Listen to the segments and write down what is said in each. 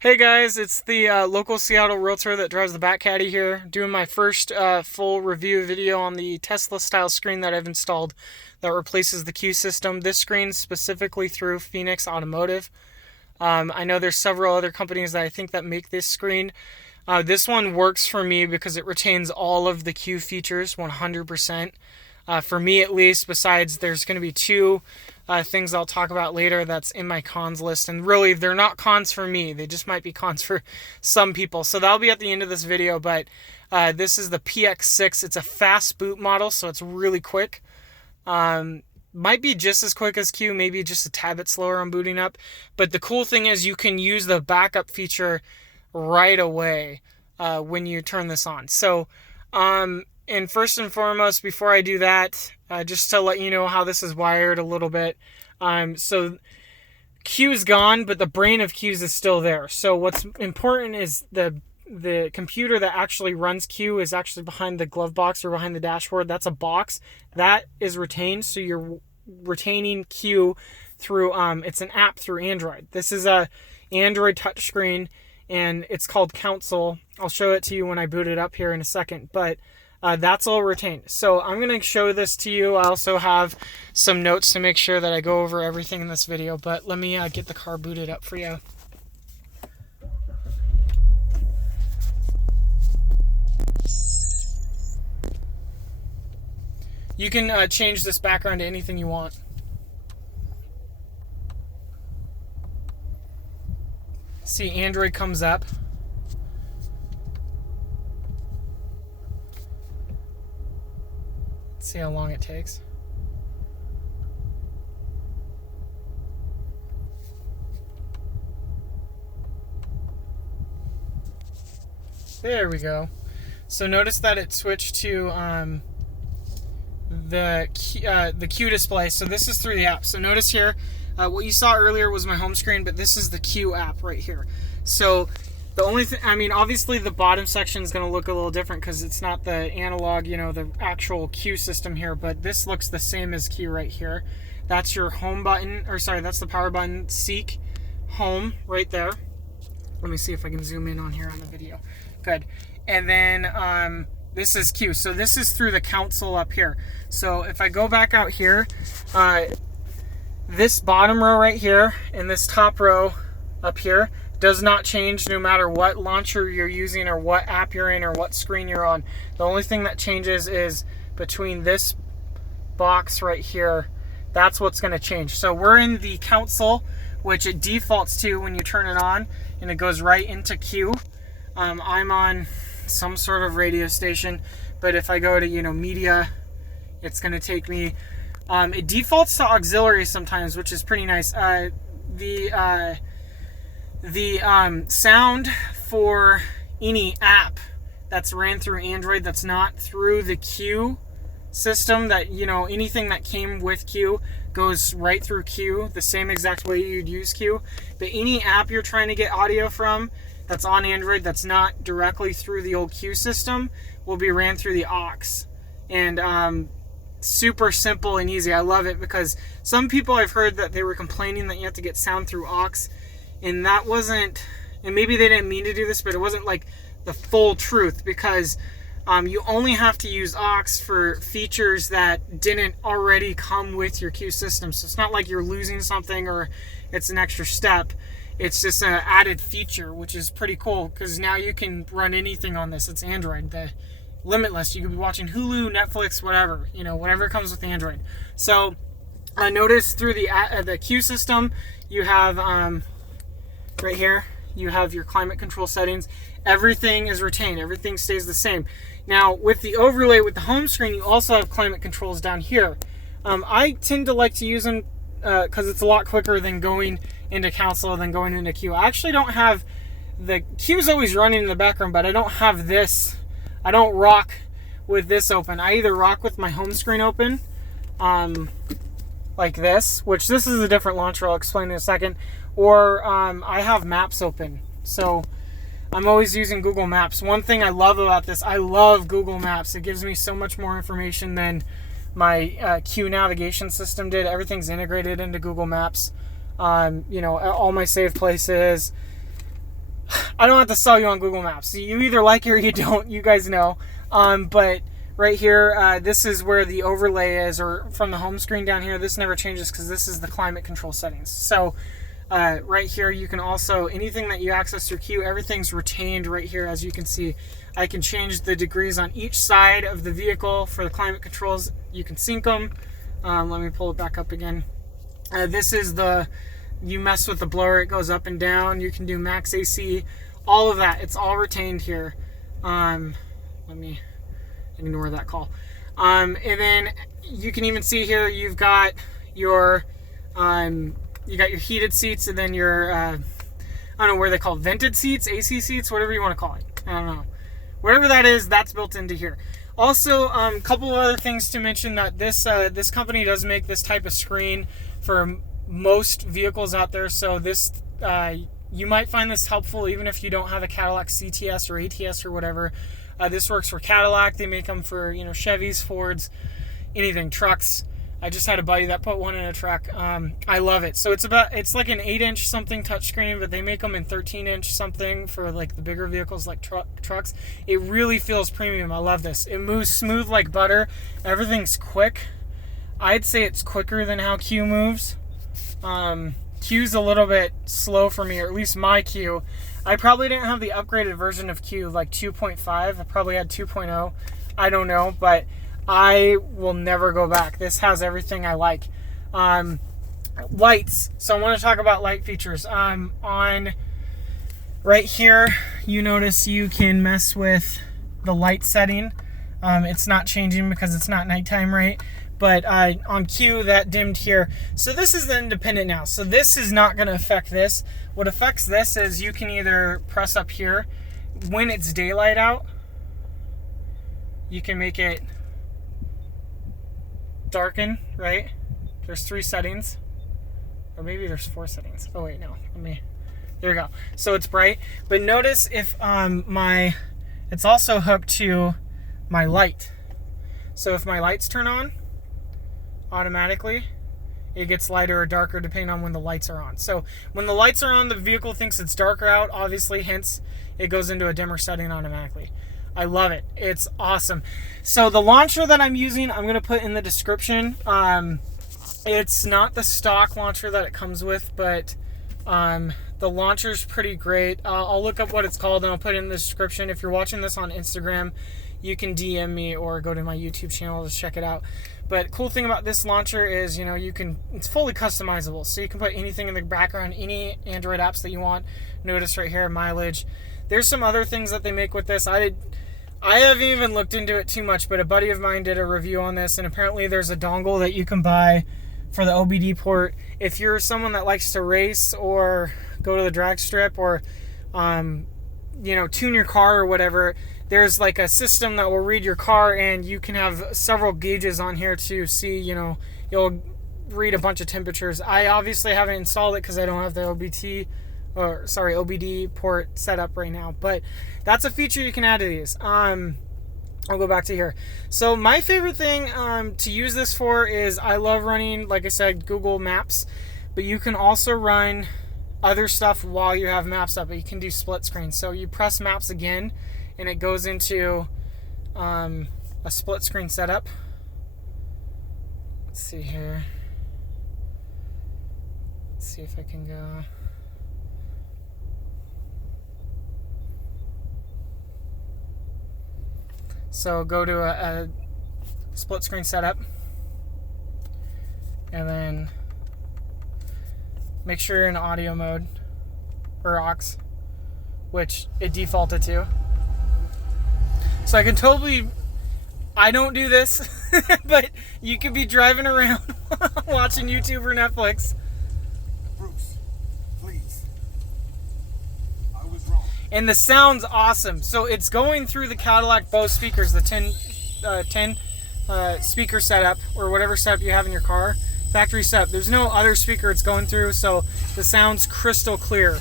Hey guys, it's the local Seattle Realtor that drives the BatCaddy here, doing my first full review video on the Tesla style screen that I've installed that replaces the Q system. This screen specifically through Phoenix Automotive. I know there's several other companies that I think that make this screen. This one works for me because it retains all of the Q features 100%. For me at least, besides there's going to be two things I'll talk about later that's in my cons list. And really, they're not cons for me. They just might be cons for some people. So that'll be at the end of this video. But this is the PX6. It's a fast boot model, so it's really quick. Might be just as quick as Q, maybe just a tad bit slower on booting up. But the cool thing is you can use the backup feature right away when you turn this on. So, and first and foremost, before I do that, just to let you know how this is wired a little bit. So Q's gone, but the brain of Q's is still there. So what's important is the computer that actually runs Q is actually behind the glove box or behind the dashboard. That's a box that is retained. So you're retaining Q through, it's an app through Android. This is a Android touchscreen and it's called Council. I'll show it to you when I boot it up here in a second, but that's all retained. So I'm going to show this to you. I also have some notes to make sure that I go over everything in this video, but let me get the car booted up for you. You can change this background to anything you want. See, Android comes up. See how long it takes. There we go. So notice that it switched to the Q display. So this is through the app. So notice here, what you saw earlier was my home screen, but this is the Q app right here. So the only thing, I mean, obviously the bottom section is going to look a little different because it's not the analog, the actual Q system here, but this looks the same as Q right here. That's your home button, or sorry, that's the power button, seek, home, right there. Let me see if I can zoom in on here on the video. Good. And then this is Q. So this is through the console up here. So if I go back out here, this bottom row right here and this top row up here does not change no matter what launcher you're using or what app you're in or what screen you're on. The only thing that changes is between this box right here. That's what's going to change. So we're in the console, which it defaults to when you turn it on, and it goes right into Q. I'm on some sort of radio station, but if I go to media, it's going to take me. It defaults to auxiliary sometimes, which is pretty nice. The sound for any app that's ran through Android that's not through the Q system, that anything that came with Q goes right through Q, the same exact way you'd use Q. But any app you're trying to get audio from that's on Android that's not directly through the old Q system will be ran through the aux. And super simple and easy. I love it because some people, I've heard that they were complaining that you have to get sound through aux. And that wasn't, and maybe they didn't mean to do this, but it wasn't like the full truth, because you only have to use aux for features that didn't already come with your Q system. So it's not like you're losing something or it's an extra step. It's just an added feature, which is pretty cool because now you can run anything on this. It's Android, the limitless. You could be watching Hulu, Netflix, whatever, whatever comes with Android. So I noticed through the Q system, you have right here, you have your climate control settings. Everything is retained. Everything stays the same. Now, with the overlay with the home screen, you also have climate controls down here. I tend to like to use them because it's a lot quicker than going into console than going into Q. I actually don't have the Q's always running in the background, but I don't have this. I don't rock with this open. I either rock with my home screen open, like this, which this is a different launcher. I'll explain in a second. Or I have Maps open. So I'm always using Google Maps. One thing I love about this, I love Google Maps. It gives me so much more information than my Q navigation system did. Everything's integrated into Google Maps. All my saved places, I don't have to sell you on Google Maps. You either like it or you don't. You guys know. But right here, this is where the overlay is, or from the home screen down here. This never changes because this is the climate control settings. So right here, you can also, anything that you access through Q, everything's retained right here. As you can see, I can change the degrees on each side of the vehicle for the climate controls. You can sync them. Let me pull it back up again. This is you mess with the blower, it goes up and down. You can do max AC, all of that. It's all retained here. Let me ignore that call. And then you can even see here, you've got your heated seats, and then your I don't know where they call it, vented seats, AC seats, whatever you want to call it. I don't know. Whatever that is, that's built into here. Also, a couple of other things to mention, that this company does make this type of screen for most vehicles out there. So this you might find this helpful even if you don't have a Cadillac CTS or ATS or whatever. This works for Cadillac. They make them for, you know, Chevys, Fords, anything, trucks. I just had a buddy that put one in a truck. I love it. So it's like an 8-inch something touchscreen, but they make them in 13-inch something for like the bigger vehicles like trucks. It really feels premium. I love this. It moves smooth like butter. Everything's quick. I'd say it's quicker than how Q moves. Q's a little bit slow for me, or at least my Q. I probably didn't have the upgraded version of Q, like 2.5. I probably had 2.0. I don't know, but I will never go back. This has everything I like. Lights. So I want to talk about light features. On right here, you notice you can mess with the light setting. It's not changing because it's not nighttime, right? But on Q, that dimmed here. So this is the independent now. So this is not going to affect this. What affects this is you can either press up here. When it's daylight out, you can make it darken, right? There's 3 settings. Or maybe there's 4 settings. Oh wait, no. There we go. So it's bright. But notice if it's also hooked to my light. So if my lights turn on, automatically it gets lighter or darker depending on when the lights are on. So when the lights are on, the vehicle thinks it's darker out, obviously, hence it goes into a dimmer setting automatically. I love it. It's awesome. So the launcher that I'm using, I'm going to put in the description. It's not the stock launcher that it comes with, but the launcher's pretty great. I'll look up what it's called and I'll put it in the description. If you're watching this on Instagram, you can DM me or go to my YouTube channel to check it out. But cool thing about this launcher is, you know, it's fully customizable. So you can put anything in the background, any Android apps that you want. Notice right here, mileage. There's some other things that they make with this. I haven't even looked into it too much, but a buddy of mine did a review on this, and apparently there's a dongle that you can buy for the OBD port. If you're someone that likes to race or go to the drag strip or, you know, tune your car or whatever, there's like a system that will read your car, and you can have several gauges on here to see, you know, you'll read a bunch of temperatures. I obviously haven't installed it because I don't have the OBD port set up right now, but that's a feature you can add to these. I'll go back to here. So my favorite thing to use this for is, I love running, like I said, Google Maps, but you can also run other stuff while you have Maps up. You can do split screen. So you press Maps again, and it goes into a split screen setup. Let's see here. Let's see if I can go. So go to a split screen setup, and then make sure you're in audio mode or aux, which it defaulted to. So I don't do this, but you could be driving around watching YouTube or Netflix. Bruce, please. I was wrong. And the sound's awesome. So it's going through the Cadillac Bose speakers, the 10 speaker setup, or whatever setup you have in your car, factory setup. There's no other speaker it's going through, so the sound's crystal clear.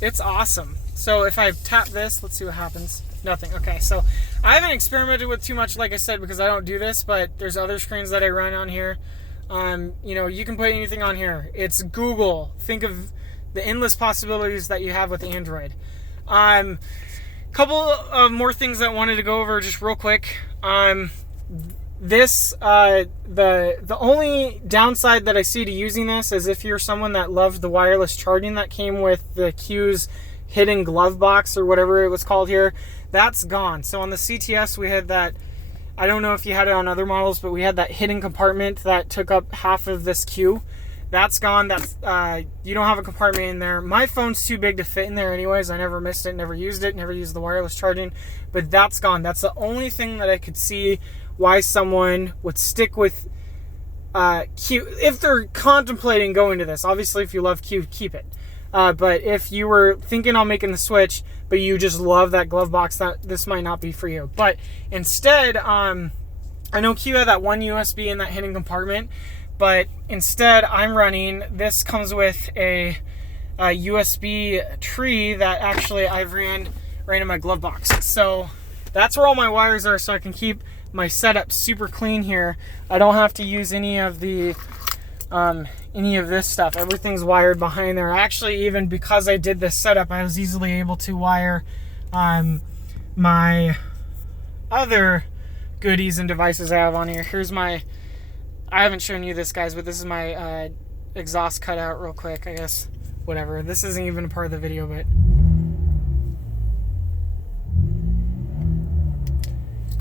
It's awesome. So if I tap this, let's see what happens. Nothing. Okay, so I haven't experimented with too much, like I said, because I don't do this, but there's other screens that I run on here. You know, you can put anything on here. It's Google. Think of the endless possibilities that you have with Android. Couple of more things that I wanted to go over just real quick. This the only downside that I see to using this is if you're someone that loved the wireless charging that came with the Q's hidden glove box or whatever it was called here. That's gone. So on the CTS we had that. I don't know if you had it on other models, but we had that hidden compartment that took up half of this Q. That's gone. That's you don't have a compartment in there. My phone's too big to fit in there anyways. I never missed it, never used the wireless charging, but that's gone. That's the only thing that I could see why someone would stick with Q if they're contemplating going to this. Obviously, if you love Q, keep it. But if you were thinking on making the switch, but you just love that glove box, that this might not be for you. But instead, I know Q had that one USB in that hidden compartment, but instead I'm running, this comes with a USB tree that actually I've ran right in my glove box. So that's where all my wires are, so I can keep my setup super clean here. I don't have to use any of this stuff. Everything's wired behind there. Actually, even because I did this setup, I was easily able to wire my other goodies and devices I have on here. Here's my, I haven't shown you this, guys, but this is my exhaust cutout real quick, I guess. Whatever. This isn't even a part of the video, but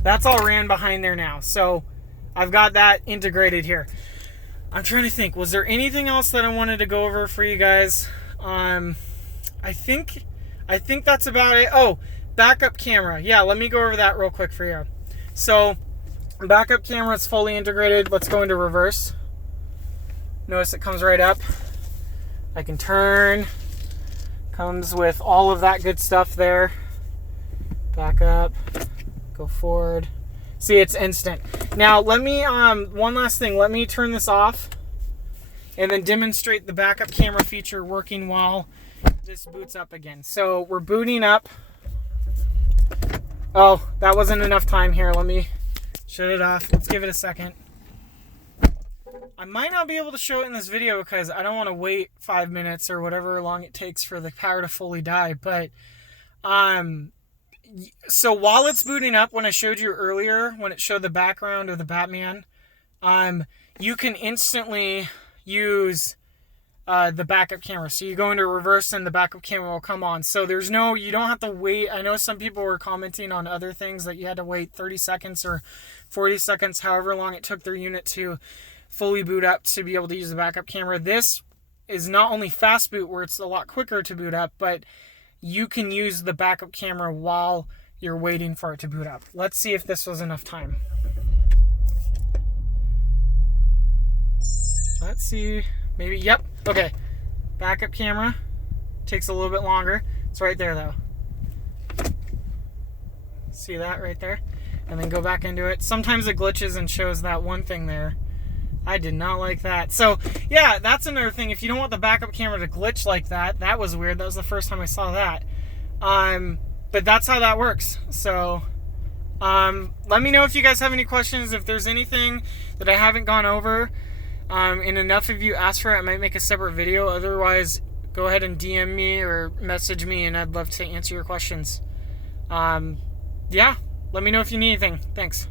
that's all ran behind there now. So I've got that integrated here. I'm trying to think, was there anything else that I wanted to go over for you guys? I think that's about it. Oh, backup camera. Yeah, let me go over that real quick for you. So, backup camera is fully integrated. Let's go into reverse. Notice it comes right up. I can turn. Comes with all of that good stuff there. Back up. Go forward. See, it's instant. Now, let me, one last thing. Let me turn this off and then demonstrate the backup camera feature working while this boots up again. So, we're booting up. Oh, that wasn't enough time here. Let me shut it off. Let's give it a second. I might not be able to show it in this video because I don't want to wait 5 minutes or whatever long it takes for the power to fully die. But, so while it's booting up, when I showed you earlier, when it showed the background of the Batman, you can instantly use the backup camera. So you go into reverse and the backup camera will come on. So there's no, you don't have to wait. I know some people were commenting on other things that you had to wait 30 seconds or 40 seconds, however long it took their unit to fully boot up to be able to use the backup camera. This is not only fast boot, where it's a lot quicker to boot up, but you can use the backup camera while you're waiting for it to boot up. Let's see if this was enough time. Let's see. Maybe, yep. Okay. Backup camera. Takes a little bit longer. It's right there, though. See that right there? And then go back into it. Sometimes it glitches and shows that one thing there. I did not like that. So, yeah, that's another thing. If you don't want the backup camera to glitch like that, that was weird. That was the first time I saw that. But that's how that works. So, let me know if you guys have any questions. If there's anything that I haven't gone over, and enough of you ask for it, I might make a separate video. Otherwise, go ahead and DM me or message me, and I'd love to answer your questions. Yeah, let me know if you need anything. Thanks.